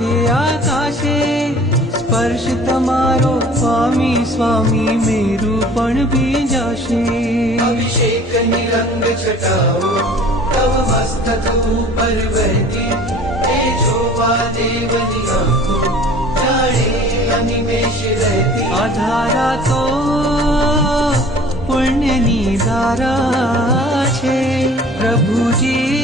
છે આકાશે સ્પર્શ તમારો સ્વામી સ્વામી મેરું પણ ભીંજાશે अभिषेक निरंग छटाओ तव मस्तक ऊपर बहती तेजो वा देवनी आंखों जाने अनिमेष रहती આ ધારા તો પુણ્યની ધારા છે પ્રભુજી